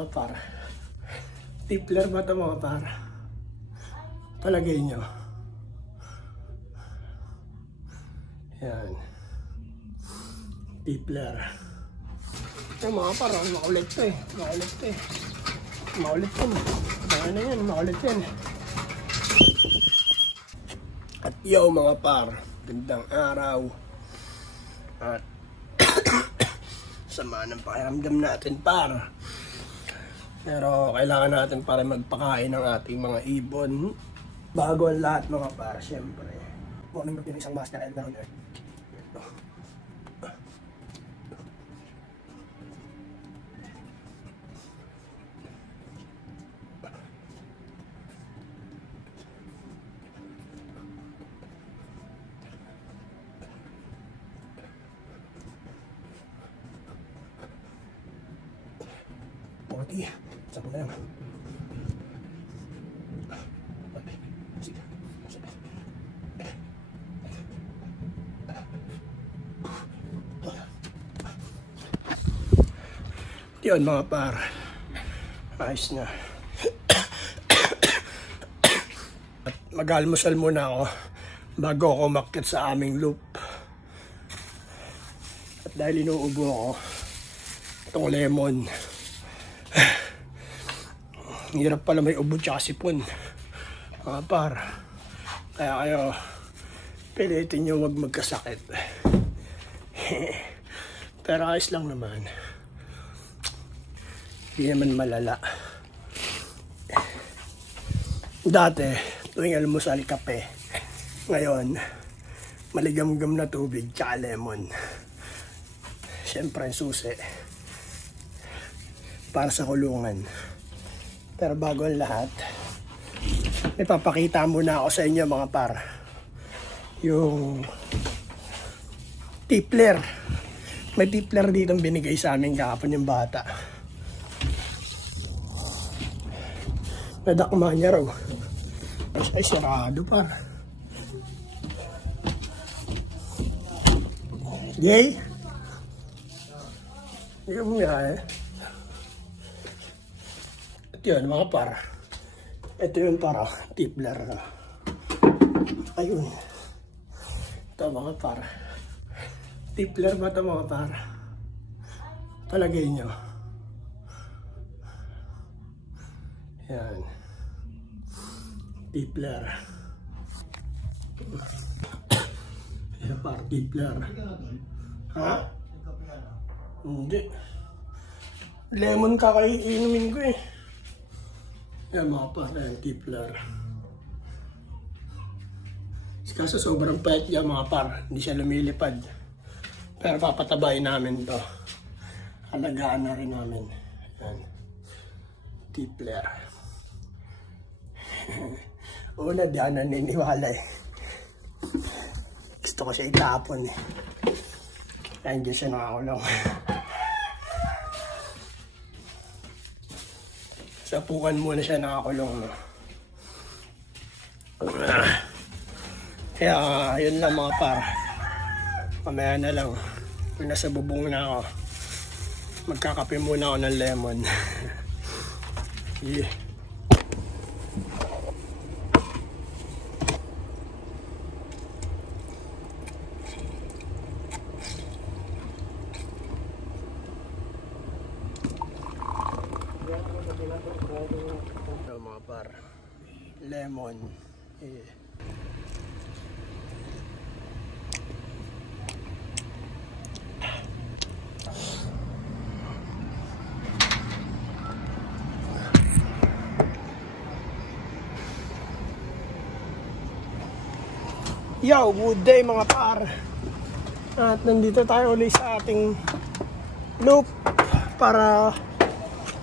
mga par. Tippler ba ito mga par? Palagay nyo. Yan. Tippler. Yung mga par, makulit to eh. Makulit to eh. Makulit yan. Ano na yan, makulit yan. At yo mga par, gandang araw. At sama ng pakiramdam natin par. Pero kailangan natin para magpakain ng ating mga ibon. Bago ang lahat mga par, syempre. Morning routine isang master and down there. Iya, sabi na lang. Yun mga par, ayos na. At mag-almusal muna ako bago ako umakyat sa aming loop. At dahil inuubo ako itong lemon, hirap pala may ubo tsaka sipon mga par. Kaya kayo pilitin nyo wag magkasakit. Pero ayos lang naman, hindi naman malala. Dati tuwing almusal kape, ngayon maligam-gam na tubig tsaka lemon. Siyempre susi para sa kulungan. Pero bago ang lahat, may papakita muna ako sa inyo mga par. Yung tippler. May tippler dito binigay sa amin kahapon yung bata. Nadakma niya raw. Ay sarado par. Yay? Yung nga eh. Yun mga par, ito yung para tippler. Ayun, ito mga par, tippler ba ito mga par? Palagay nyo. Yan, tippler. Yan par, tippler. Ha? Hindi, lemon kakainumin ko eh. Yan mga par, yan tippler. Kaso sobrang pait niya mga par, hindi siya lumilipad. Pero papatabayin namin to. Alagaan na rin namin. Yan, tippler. Una di ako naniniwala eh. Gusto ko siya itapon eh. Yan dyan siya nakakulong. Sa pukan muna siya nakakulong. No? Kaya yun lang mga par. Mamaya na lang. Kung nasa bubong na ako, magkakape muna ako ng lemon. Yeah. Ito mga par, lemon. Yeah. Yo, good day mga par. At nandito tayo ulit sa ating loop para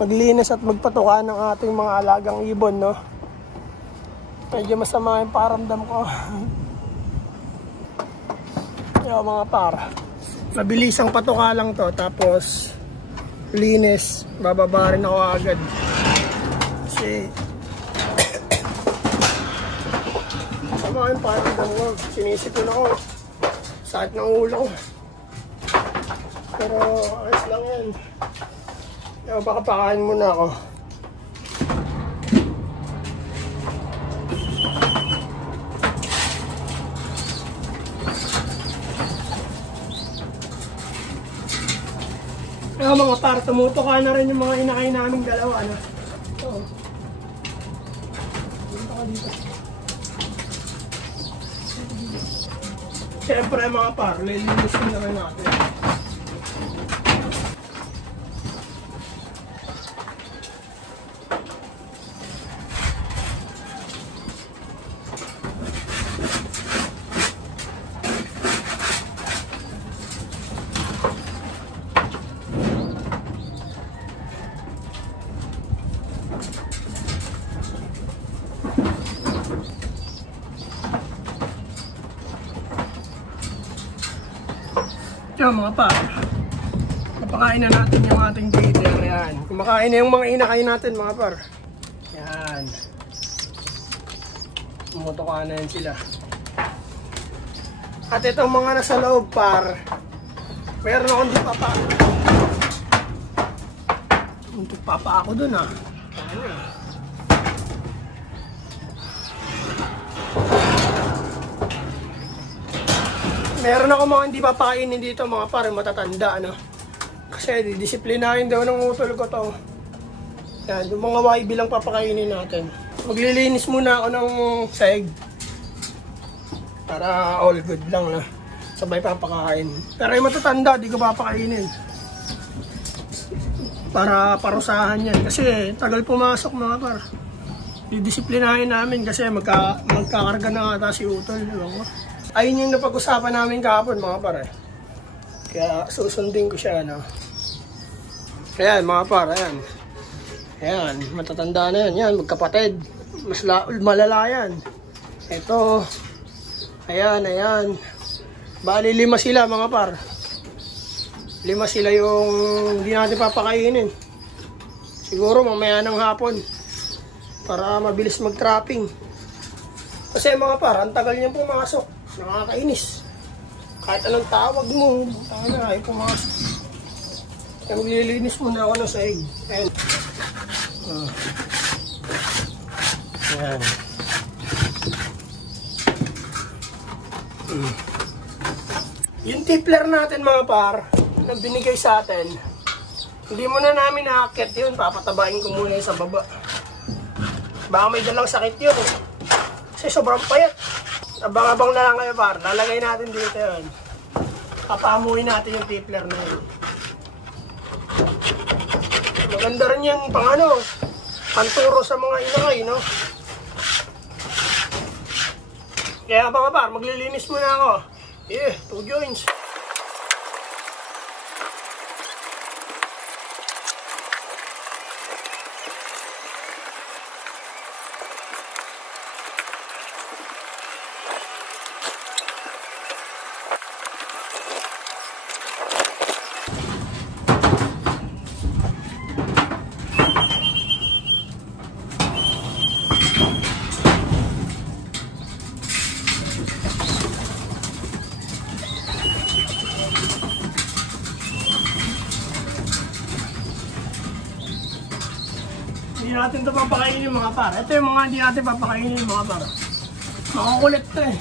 maglinis at magpatuka ng ating mga alagang ibon, no? Medyo masama yung paramdam ko. Yo mga par, mabilisang patuka lang to, tapos linis, bababa rin ako agad kasi sama yung paramdam ko, sinisipon ako, sakit ng ulo ko. Pero ayos lang yan, Kaya pakapakain muna ako. Kaya mga par, tumutuka na rin yung mga inakain naming dalawa, ano? Oo. Dito ka dito. Siyempre mga par, lilinisin na rin natin. Yan mga par, napakain na natin yung ating gator. Yan, kumakain na yung mga inakain natin mga par. Yan, tumutuka na yan sila. At itong mga nasa loob par, meron akong di papa. Muntik papa ako dun ah. Yan. Meron ako mga hindi papakainin dito mga par, matatanda ano. Kasi didisiplinahin daw ng utol ko to. Yan, yung mga YB lang papakainin natin. Maglilinis muna ako ng sahig. Para all good lang na. Sabay papakain. Pero yung matatanda, di ko papakainin. Para parusahan yan. Kasi tagal pumasok mga par. Didisiplinahin namin kasi magkakarga na ata si utol. Diba? Ayun yung napag-usapan namin kahapon mga par eh. Kaya susundin ko siya ano. Ayan mga par, ayan. Ayan, matatanda na yan. Yan, magkapatid. Mas malala yan. Ito. Ayan, ayan. Bali 5 sila mga par. 5 sila yung hindi natin papakainin. Siguro mamaya ng hapon. Para mabilis mag-trapping. Kasi mga par, ang tagal niyang pumasok. Nakakainis. Kahit anong tawag mo, tanga na, ay pumasok. Kaya maglilinis muna ako ng sahig. Ayan. Ayan. Yung tippler natin mga par, na binigay sa atin, hindi muna namin nakakit yun. Papatabain ko muna sa baba. Baka may dalang sakit yun eh. Kasi sobrang payat. Abang-abang na lang kayo par, lalagay natin dito yun. Papamuhin natin yung tippler na yun. Maganda rin yan pang ano, panturo sa mga inangay, no? Kaya mga par, maglilinis muna ako. 2 joints. Hindi natin ito papakainin mga par. Ito yung mga hindi natin papakainin mga par. Makukulit ito eh.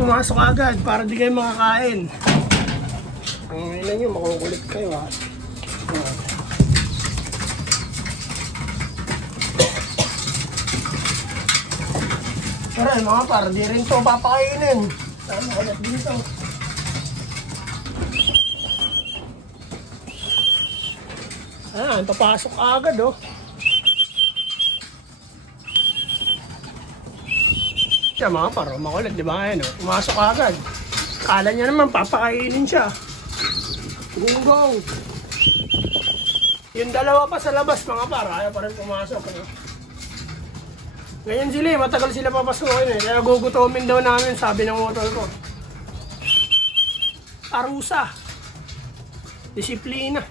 Pumasok agad para di kayo makakain. Ang ilan nyo, makukulit kayo ha. Pero mga par, di rin ito papakainin. Tama ulit dito. Ayan, papasok agad oh. Siya mga par, makulit, di ba? Ayan, oh. Pumasok agad. Kala niya naman, papakainin siya. Gunggong. Yung dalawa pa sa labas, mga par, ayaw pa rin pumasok. Ano? Ganyan sila eh, matagal sila papasukin eh. Kaya gugutomin daw namin, sabi ng motor ko. Parusa. Disiplina.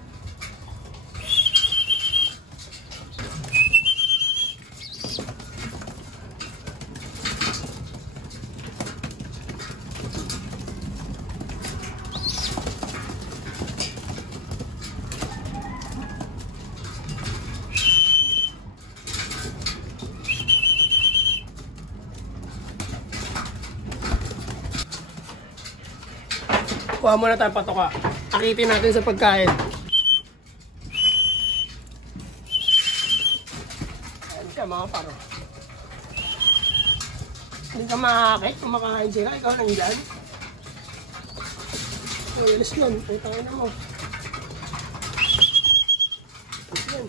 Kuha muna tayo patoka. Akitin natin sa pagkain. Ayan siya mga paro. Hindi ka makakit kung makain sila. Ikaw lang dyan. Oh, ilis nun. Putangin na mo. Ilis yan.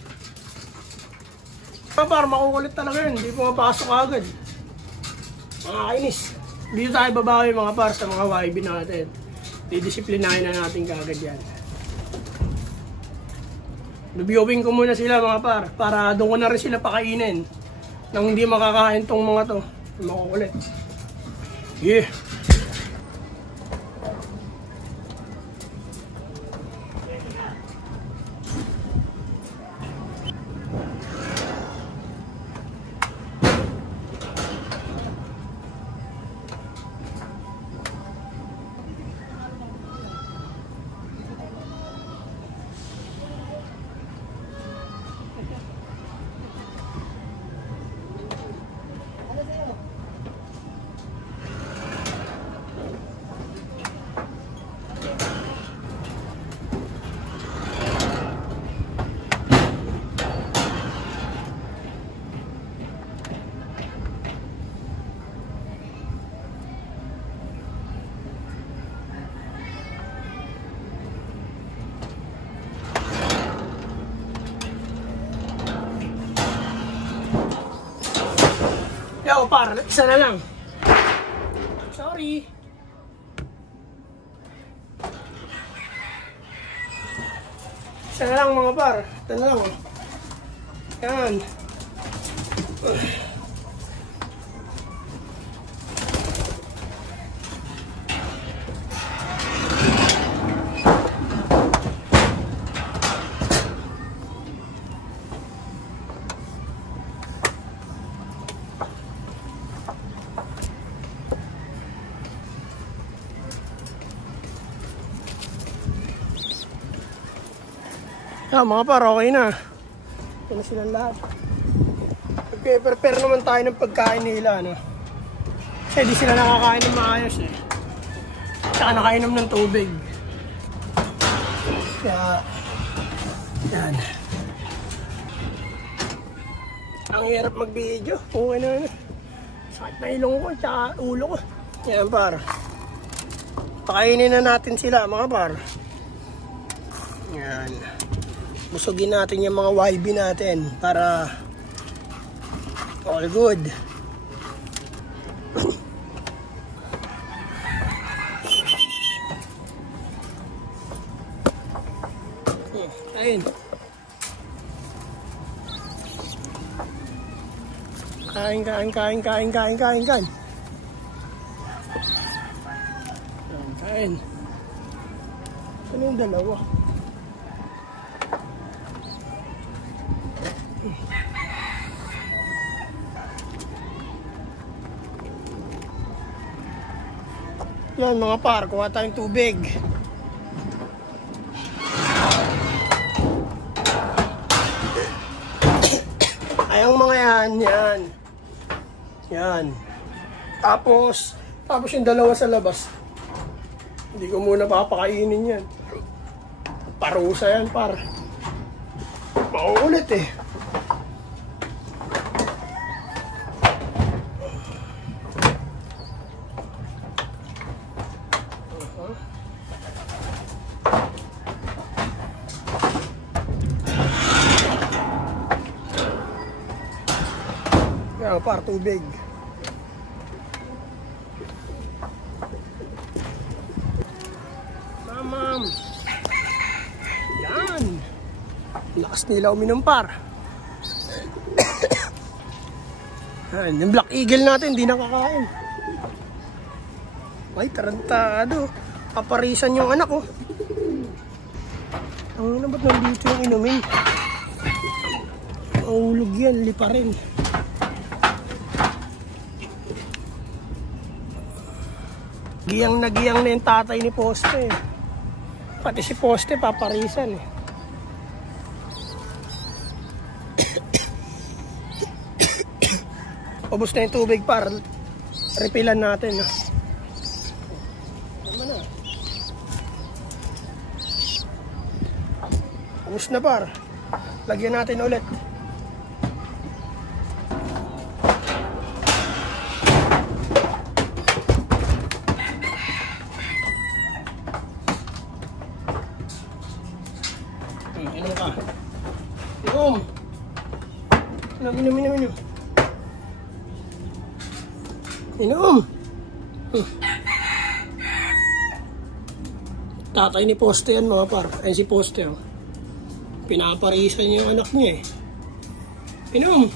Paro, makukulit talaga yun. Hindi pumapasok agad. Mga kainis. Dito tayo babawi mga par sa mga YB natin. Didisiplinahin na natin kagad yan. Lubiowing ko muna sila mga par, para doon ko na rin sila pakainin nang hindi makakain tong mga to. Makukulit. Yeah. Yo, par, isa na lang. Sorry. Isa na lang mga par. Ito na lang. Yan. Yeah, mga par, okay na. Ito na silang lahat. Prepare naman tayo ng pagkain nila, no? Kasi di sila nakakain ng maayos eh. Tsaka nakainom ng tubig. Kaya, yan. Ang hirap mag-video. Okay na. Sakit na ilong ko, tsaka ulo ko. Yan par. Pakainin na natin sila, mga par. Yan. Busugin natin yung mga YB natin para all good. Ayun. Kain. Kain. Ano yung dalawa? Yan mga par, kuha tayong tubig. Ayang mga yan. Yan. Tapos yung dalawa sa labas. Hindi ko muna papakainin yan. Parusa yan par. Mauulit eh. Yan, par, tubig. Mamam. Yan. Lakas nila uminom par. Ayan, yung Black Eagle natin, di nakakain. Ay, tarantado. Paparisan yung anak, oh. Ang ina, ba't nandito yung inumin? Mahulog yan, lipa rin. Giyang na yung tatay ni Poste. Pati si Poste, paparisan, eh. Ubus na yung tubig, par. Repilan natin. Tama na. Ubus na, par. Lagyan natin ulit. Inom ka. Inom. Inom. Tatay ni Poste yan, mga par. Ayun si Poste, oh. Pinaparisan niya yung anak niya, eh. Inom.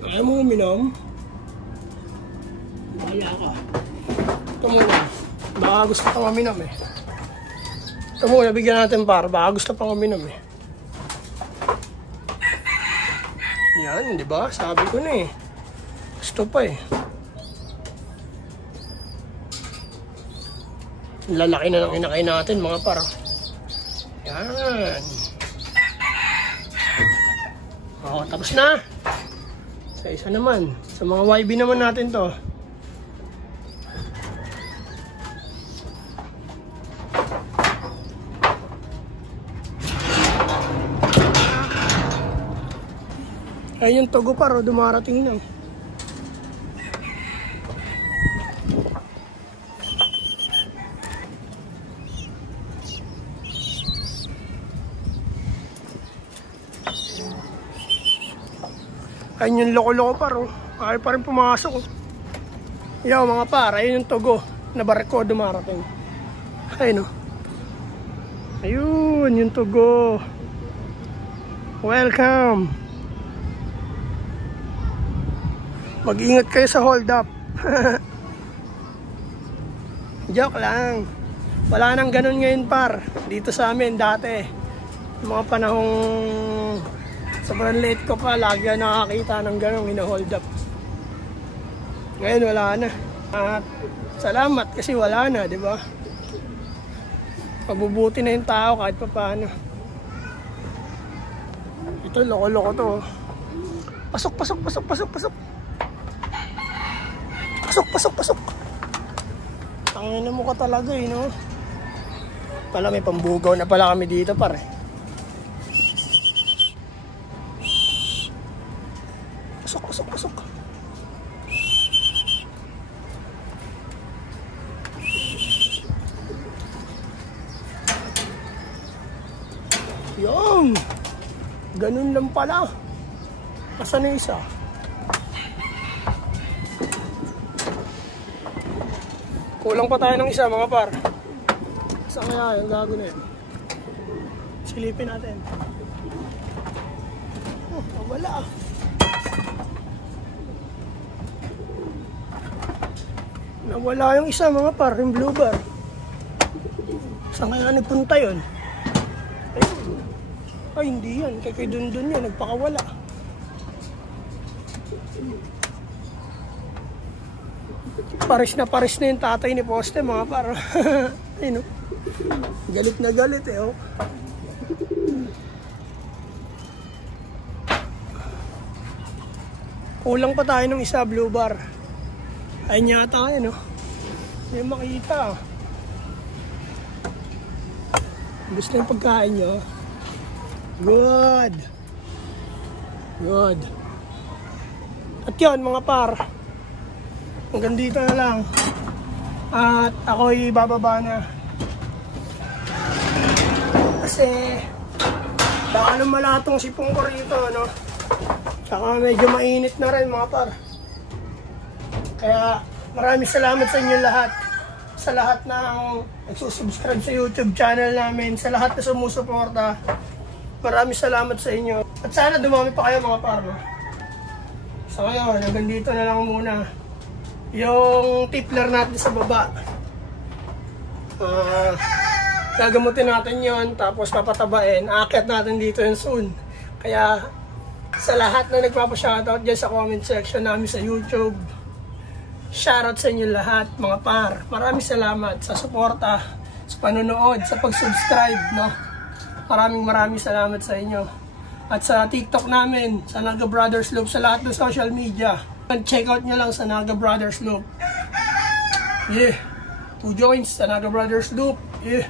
Ayaw mo uminom? Bala ka. Ito muna. Baka gusto kang uminom, eh. Ito muna, bigyan natin, par. Baka gusto pang uminom, eh. Yan, di ba? Sabi ko na, eh. Gusto pa, eh. Lalaki na ng inakay natin, mga par. Yan. Oo, tapos na. Sa isa naman. Sa mga YB naman natin to. Ayun yung tugo, par. Dumarating na. Ayun yung loko-loko, par, oh. Ayaw pa rin pumasok, oh. Yo, mga par, ayun yung tugo na barko dumarating. Ayun, oh. Ayun yung tugo. Welcome. Mag-ingat kayo sa hold up. Joke lang. Wala nang ganun ngayon, par. Dito sa amin dati, yung mga panahong sobrang late ko pa, lagi nakakita ng ganun, ina-hold up. Ngayon wala na. At salamat kasi wala na, di ba? Mabubuti na yung tao kahit pa paano. Ito, loko-loko to. Pasok. Pasok. Tangina mo ka talaga, eh, no? Pala may pambugaw na pala kami dito, pare. Pasok. Yung ganun lang pala. Asan na isa? Kulang pa tayo ng isa, mga par. Saan kaya yung gago na yun? Silipin natin. Oh, wala. Nawala yung isa, mga par, yung blue bar. Saan kaya nagpunta yun? Ay, hindi yan. Kay Dundun yan, nagpakawala. Paris na yung tatay ni Poste, mga par. Ayun, oh. Galit na galit, eh, oh. Kulang pa tayo ng isa, blue bar. Ayun yata, ayun, oh. Hindi makita. Gusto yung pagkain nyo. Good. At yun, mga par, hanggang dito na lang. At ako'y bababa na. Kasi baka nang malatong sipong ko rito, no? Tsaka medyo mainit na rin, mga par. Kaya maraming salamat sa inyo lahat. Sa lahat ng nagsusubscribe sa YouTube channel namin. Sa lahat na sumusuporta. Maraming salamat sa inyo. At sana dumami pa kayo, mga par, no? So ngayon, hanggang dito na lang muna. Yung tipler natin sa baba, gagamutin natin yon, tapos papatabain. Aakyat natin dito yun soon. Kaya sa lahat na nagpapa-shoutout dyan sa comment section namin sa YouTube, shoutout sa inyo lahat mga par. Maraming salamat sa suporta, sa panonood, sa pag-subscribe, no? Maraming salamat sa inyo. At sa TikTok namin, sa Naga Brothers Loop, sa lahat ng social media. Check out nyo lang sa Naga Brothers Loop. Yeah. 2 joints sa Naga Brothers Loop. Yeah.